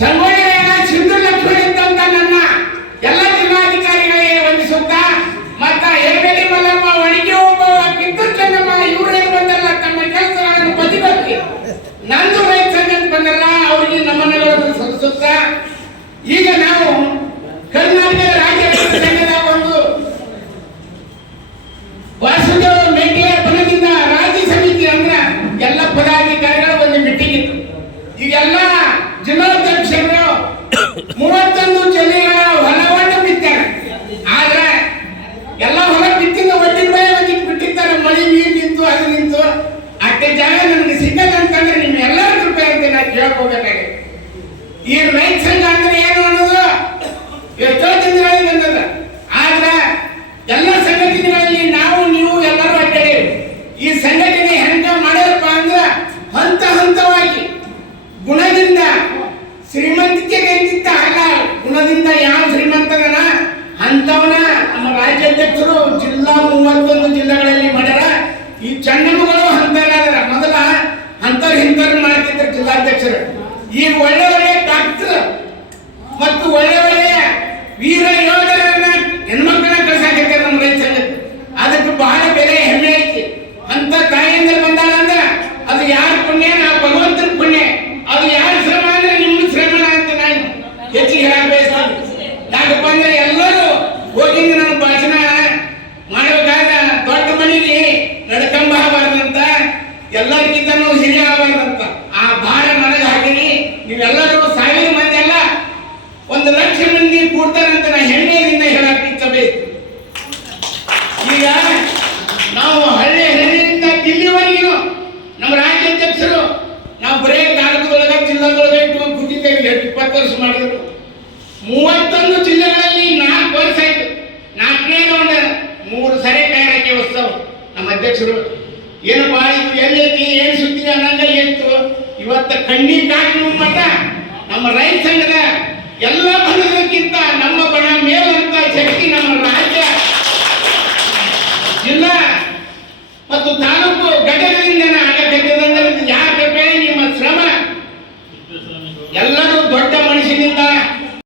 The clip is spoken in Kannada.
ಚಂಗೋಳಿ ರಾಯಣ್ಣ ಸಿಂಧು ಲಕ್ಷ್ಮಣ್ ನನ್ನ ಎಲ್ಲ ಜಿಲ್ಲಾಧಿಕಾರಿಗಳಿಗೆ ವಂದಿಸುತ್ತಾ, ಮತ್ತ ಎಗಡಿ ಮಲ್ಲಮ್ಮ ಒಣಗಿ ಒಬ್ಬ ಕಿತ್ತೂರು ಚೆನ್ನಮ್ಮ ಇವರೇ ಬಂದಲ್ಲ, ತಮ್ಮ ಕೆಲಸಗಳನ್ನು ಬದಿಗೊತ್ತಿ. ನಂದು ರೈತ ಸಂಘದ ಬಂದಲ್ಲ, ಅವರಿಗೆ ನಮ್ಮನ್ನೆಲ್ಲ ಸಲ್ಲಿಸುತ್ತಾ ಈಗ ನಾವು ಕರ್ನಾಟಕ ಅಷ್ಟೇ ಜಾಗ ನನಗೆ ಸಿಕ್ಕಲ್ಲ ಅಂತಂದ್ರೆ ನಿಮ್ಮ ಎಲ್ಲರ ಕೃಪೆ ಅಂತ ನಾನು ಕೇಳ್ಕೋಬೇಕಾಗಿ ಈ ರೈತ ಸಂಘ ಅಂದ್ರೆ ಏನು ಅನ್ನೋದು ಎಷ್ಟೋ ದಿನಗಳಲ್ಲಿ ಬಂದದ. ಆದ್ರೆ ಎಲ್ಲ ಸಂಘಟನೆಗಳಲ್ಲಿ ನಾವು, ನೀವು ಎಲ್ಲರೂ ಅಡ್ಡಾಡೇವಿ ಈ ಸಂಘಟನೆ ಹೆಂಗ ಮಾಡಿದ್ರಪ್ಪ ಅಂದ್ರೆ ಹಂತ ಹಂತವಾಗಿ ಗುಣದಿಂದ ಶ್ರೀಮಂತಿಕೆ ಅಂತಿದ್ದ ಅಲ್ಲ ಗುಣದಿಂದ ಯಾವ ಶ್ರೀಮಂತನ ಅಂತವನ ನಮ್ಮ ರಾಜ್ಯಾಧ್ಯಕ್ಷರು ಜಿಲ್ಲಾ ಮೂವತ್ತೊಂದು ಜಿಲ್ಲಾಧ್ಯಕ್ಷರು ಈಗ ಒಳ್ಳೆ ಒಳ್ಳೆ ಡಾಕ್ಟರ್ ಮತ್ತು ಒಳ್ಳೆ ಒಳ್ಳೆಯ ವೀರ ಯೋಧರನ್ನ ಹೆಣ್ಮಕ್ಳನ್ನ ಕಳ್ಸಾಕತ್ತಾರೆ ನಮ್ಮ ರೈತ ಅದಕ್ಕೆ ಬಹಳ ಬೆಲೆ ಹೆಮ್ಮೆ ಐತಿ. ಅಂತ ತಾಯಿಯಿಂದ ಬಂದಾಳಂದ್ರ ಅದು ಯಾರ ಪುಣ್ಯ? ನಾ ಭಗವಂತನ ಪುಣ್ಯ. ಅದು ಯಾರ ಶ್ರಮ ಅಂದ್ರೆ ನಿಮ್ಮ ಶ್ರಮ ಅಂತ ನಾನು ಹೆಚ್ಚಿಗೆ ಹೇಳಕ್ ಬಯಸ್ತೀನಿ. ಯಾಕಪ್ಪ ಅಂದ್ರೆ ಎಲ್ಲರೂ ಹೋಗಿಂದ ನನ್ನ ಭಾಷಣ ಮಾಡಬೇಕಾದ ದೊಡ್ಡ ನಡ್ಕಂಬ ಆಗಬಾರ್ದಂತ ಎಲ್ಲರಿಗಿಂತನೂ ಹಿರಿಯ ಆಗಬಾರ್ದಂತ ಭಾರ ನನಗೆ ಹಾಕಿನಿ ನೀವೆಲ್ಲರೂ ಸಾವಿರ ಮಂದಿ ಅಲ್ಲ, ಒಂದು ಲಕ್ಷ ಮಂದಿ ಕೂಡ್ತಾರಂತ ನಾ ಹೆಮ್ಮೆಯಿಂದ ಹೇಳಕ್ ಇಚ್ಛ ಈಗ ನಾವು ಹಳ್ಳಿ ಹಳ್ಳಿಯಿಂದ ದಿಲ್ಲಿವರೆಗೂ ನಮ್ಮ ರಾಜ್ಯಾಧ್ಯಕ್ಷರು, ನಾವು ಬರೇ ತಾಲೂಕದೊಳಗ ಜಿಲ್ಲಾದೊಳಗೆ ಇಟ್ಟು ಕೂತಿದ್ದೇವೆ ಇಪ್ಪತ್ತು ವರ್ಷ ಮಾಡಿದ್ರು. ಮೂವತ್ತೊಂದು ಜಿಲ್ಲೆಗಳಲ್ಲಿ ನಾಲ್ಕು ವರ್ಷ ಆಯ್ತು. ನಾಲ್ಕನೇ ರೌಂಡ್, ಮೂರು ಸರಿ ತಯಾರಿಕೆ ಉತ್ಸವ ನಮ್ಮ ಅಧ್ಯಕ್ಷರು, ಏನಪ್ಪ ಇದು ಎಲ್ಲೈತಿ ಏನು ಸುದ್ದಿ ಅನ್ನಂಗ ಇತ್ತು ಇವತ್ತ ಕಣ್ಣಿ ಕಾಕಿ ಮಟ್ಟ ನಮ್ಮ ರೈತ ಸಂಘದ ಎಲ್ಲ ಬಣದಕ್ಕಿಂತ ನಮ್ಮ ಬಣ ಮೇಲಂತ ಶಕ್ತಿ ನಮ್ಮ ರಾಜ್ಯ. ಜಿಲ್ಲಾ ಮತ್ತು ತಾಲೂಕು